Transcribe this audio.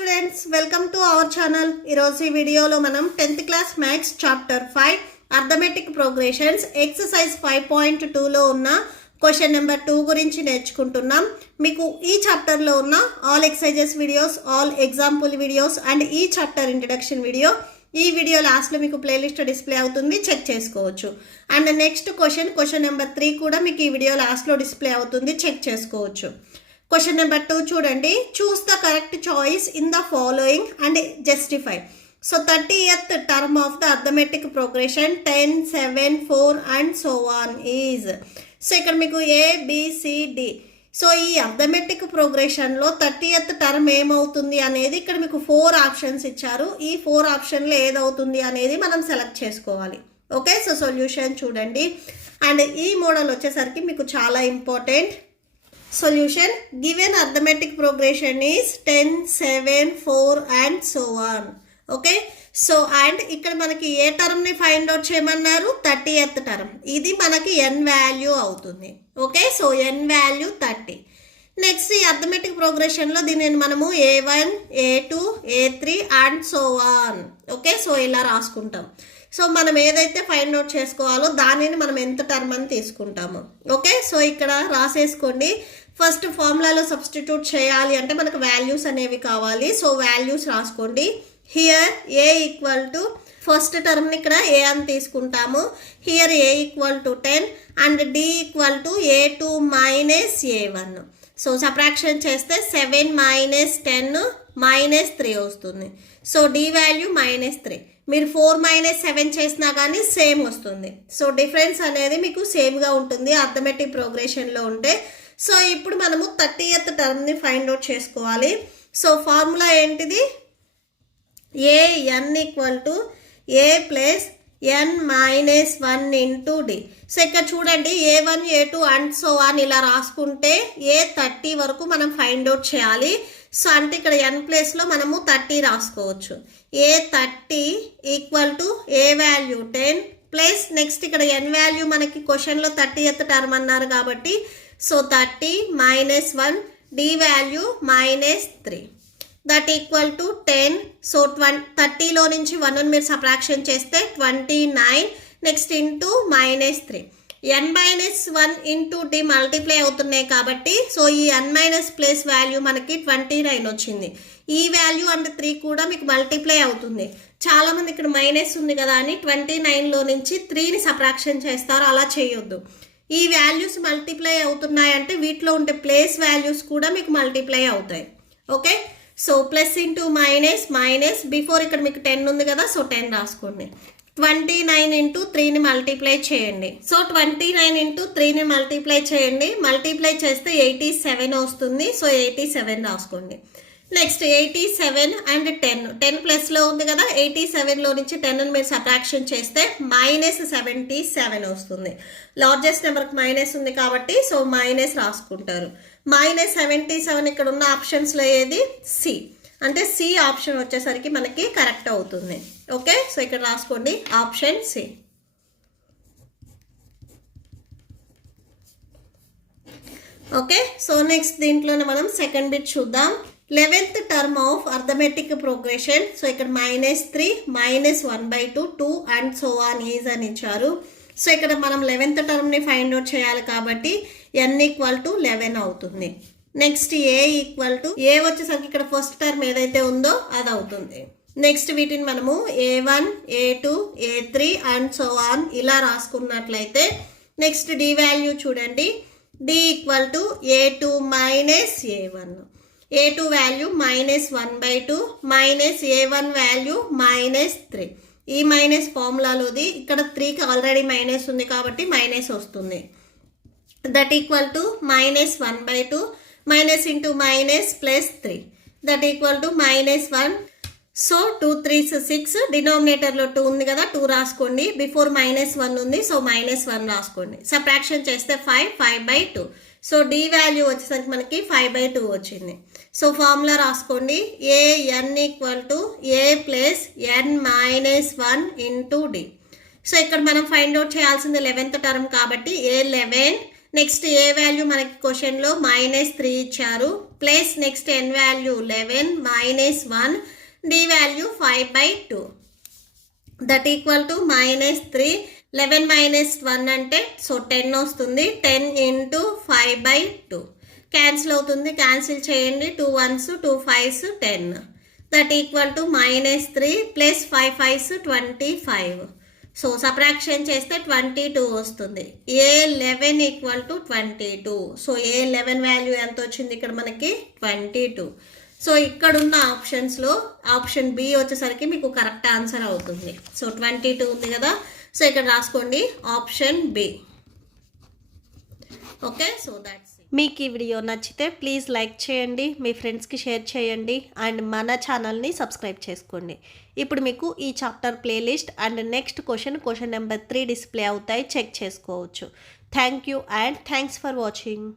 Students, welcome to our channel. ఈరోజు ఈ వీడియోలో మనం 10th class maths chapter 5 arithmetic progressions exercise 5.2లో ఉన్న క్వశ్చన్ నెంబర్ 2 గురించి నేర్చుకుంటున్నాం. మీకు ఈ చాప్టర్లో ఉన్న all exercises videos, all example videos and ఈ చాప్టర్ ఇంట్రడక్షన్ వీడియో ఈ వీడియో లాస్ట్లో మీకు ప్లేలిస్ట్ డిస్ప్లే అవుతుంది, చెక్ చేసుకోవచ్చు. అండ్ నెక్స్ట్ క్వశ్చన్ నెంబర్ 3 కూడా మీకు ఈ వీడియో లాస్ట్లో డిస్ప్లే అవుతుంది, చెక్ చేసుకోవచ్చు. క్వశ్చన్ నెంబర్ 2 చూడండి. Choose the correct choice in the following and justify. So 30th term of the arithmetic progression 10, 7, 4 and so on is. So ఇక్కడ మీకు ABCD. సో ఈ అర్థమెటిక్ ప్రోగ్రెషన్లో 30th టర్మ్ ఏమవుతుంది అనేది ఇక్కడ మీకు 4 ఆప్షన్స్ ఇచ్చారు. ఈ 4 ఆప్షన్లో ఏదవుతుంది అనేది మనం సెలెక్ట్ చేసుకోవాలి. ఓకే, సో సొల్యూషన్ చూడండి. అండ్ ఈ మోడల్ వచ్చేసరికి మీకు చాలా important. Solution: given arithmetic progression is 10, 7, 4 and so on. Okay, so and ఇక్కడ మనకి ఏ టర్మ్ని ఫైండ్ అవుట్ చేయమన్నారు? 30th term. ఇది మనకి n వాల్యూ అవుతుంది. Okay, so n value 30. Next ఈ అర్థమెటిక్ ప్రోగ్రెషన్లో దీనిని మనము A1, A2, A3 and so on. Okay, so ఇలా రాసుకుంటాం. సో మనం ఏదైతే ఫైండ్ అవుట్ చేసుకోవాలో దానిని మనం ఎంత టర్మ్ అని తీసుకుంటాము. ఓకే, సో ఇక్కడ రాసేసుకోండి. ఫస్ట్ ఫార్ములాలో సబ్స్టిట్యూట్ చేయాలి అంటే మనకు వాల్యూస్ అనేవి కావాలి. సో వాల్యూస్ రాసుకోండి. Here A equal to first టర్మ్ని ఇక్కడ ఏ అని తీసుకుంటాము. Here A equal to 10 and D equal to A2 minus A1. So subtraction చేస్తే 7 మైనస్ 10 మైనస్ 3 వస్తుంది. So D value -3. మీరు 4 మైనస్ 7 చేసినా కానీ సేమ్ వస్తుంది. సో డిఫరెన్స్ అనేది మీకు సేమ్గా ఉంటుంది అర్థమెటిక్ ప్రోగ్రెషన్లో ఉంటే. సో ఇప్పుడు మనము 30th టర్మ్ని ఫైండ్ అవుట్ చేసుకోవాలి. సో ఫార్ములా ఏంటిది? an equal to a plus n minus 1 into d. So ఇక్కడ చూడండి A1, A2 and so on ఇలా రాసుకుంటే A30 వరకు మనం ఫైండ్ అవుట్ చేయాలి. సో అంటే ఇక్కడ n ప్లేస్లో మనము 30 రాసుకోవచ్చు. A30 equal to a value 10 plus next ఇక్కడ n వాల్యూ మనకి క్వశ్చన్లో 30th టర్మ్ అన్నారు కాబట్టి so 30 minus 1 d value -3 that equal to 10. So 30లో నుంచి 1 మీరు సబ్ట్రాక్షన్ చేస్తే 29 next into -3. n minus 1 into d multiply అవుతున్నాయి కాబట్టి సో ఈ n మైనస్ ప్లస్ వాల్యూ మనకి 29 వచ్చింది. ఈ వాల్యూ అండ్ 3 కూడా మీకు మల్టిప్లై అవుతుంది. చాలామంది ఇక్కడ మైనస్ ఉంది కదా అని 29లో నుంచి 3ని సబ్ట్రాక్షన్ చేస్తారు, అలా చేయొద్దు. ఈ వాల్యూస్ మల్టిప్లై అవుతున్నాయి అంటే వీటిలో ఉండే ప్లేస్ వాల్యూస్ కూడా మీకు మల్టిప్లై అవుతాయి. Okay, so plus into minus minus before ఇక్కడ మీకు 10 ఉంది కదా, సో 10 రాసుకోండి. 29 ఇంటూ 3ని మల్టిప్లై చేయండి. సో 29 ఇంటూ 3ని మల్టిప్లై చేయండి. మల్టిప్లై చేస్తే 87 వస్తుంది. సో 87 రాసుకోండి. నెక్స్ట్ 87 అండ్ 10 ప్లస్లో ఉంది కదా, 87లో నుంచి 10ని మీరు సబ్ట్రాక్షన్ చేస్తే -77 వస్తుంది. లార్జెస్ట్ నెంబర్కి మైనస్ ఉంది కాబట్టి సో మైనస్ రాసుకుంటారు. -77 ఇక్కడ ఉన్న ఆప్షన్స్లో ఏది? సి. అంటే సి ఆప్షన్ వచ్చేసరికి మనకి కరెక్ట్ అవుతుంది. ఓకే, సో ఇక్కడ రాసుకోండి option C. Okay, so next దీంట్లోనే మనం సెకండ్ బిట్ చూద్దాం. 11th term of arithmetic progression. So ఇక్కడ -3 minus 1/2 2 and so on is అని ఇచ్చారు. సో ఇక్కడ మనం 11th టర్మ్ని ఫైండ్ అవుట్ చేయాలి కాబట్టి n ఈక్వల్ టు 11 అవుతుంది. నెక్స్ట్ ఏ ఈక్వల్ టు ఏ వచ్చేసరికి ఇక్కడ ఫస్ట్ టర్మ్ ఏదైతే ఉందో అది అవుతుంది. నెక్స్ట్ వీటిని మనము A1, A2, A3 and so on ఇలా రాసుకున్నట్లయితే నెక్స్ట్ డి వాల్యూ చూడండి. D equal to A2 minus A1. A2 value -1/2 minus A1 value -3. ఈ మైనస్ ఫార్ములాలోది ఇక్కడ 3కి ఆల్రెడీ మైనస్ ఉంది కాబట్టి మైనస్ వస్తుంది. That equal to -1/2 minus into minus plus 3 that equal to -1. So 2 3s 6 డినామినేటర్లో 2 ఉంది కదా, 2 రాసుకోండి. బిఫోర్ -1 ఉంది సో -1 రాసుకోండి. సబ్ట్రాక్షన్ చేస్తే 5/2. సో డి వాల్యూ వచ్చేసరికి మనకి 5/2 వచ్చింది. సో ఫార్ములా రాసుకోండి. an equal to a plus n minus 1 into d. So ఇక్కడ మనం ఫైండ్ అవుట్ చేయాల్సింది 11th టర్మ్ కాబట్టి A11. నెక్స్ట్ ఏ వాల్యూ మనకి క్వశ్చన్లో -3 ఇచ్చారు. Plus next n value 11 minus 1 d value 5/2 that equal to -3. 11 minus 1 అంటే సో 10 వస్తుంది. 10 ఇంటూ 5/2 క్యాన్సిల్ అవుతుంది. క్యాన్సిల్ చేయండి. 2 1s 2 5s 10 that equal to -3 plus 5 5s 25. So subtraction చేస్తే 22 వస్తుంది. A11 equal to 22. So A11 value ఎంత వచ్చింది ఇక్కడ మనకి 22. సో ఇక్కడున్న ఆప్షన్స్లో ఆప్షన్ బి వచ్చేసరికి మీకు కరెక్ట్ ఆన్సర్ అవుతుంది. సో 22 ఉంది కదా, సో ఇక్కడ రాసుకోండి option B. Okay, so that's మీకు ఈ వీడియో నచ్చితే ప్లీజ్ లైక్ చేయండి, మీ ఫ్రెండ్స్కి షేర్ చేయండి అండ్ మన ఛానల్ని సబ్స్క్రైబ్ చేసుకోండి. ఇప్పుడు మీకు ఈ chapter playlist and next question number 3 display అవుతాయి, చెక్ చేసుకోవచ్చు. Thank you and thanks for watching.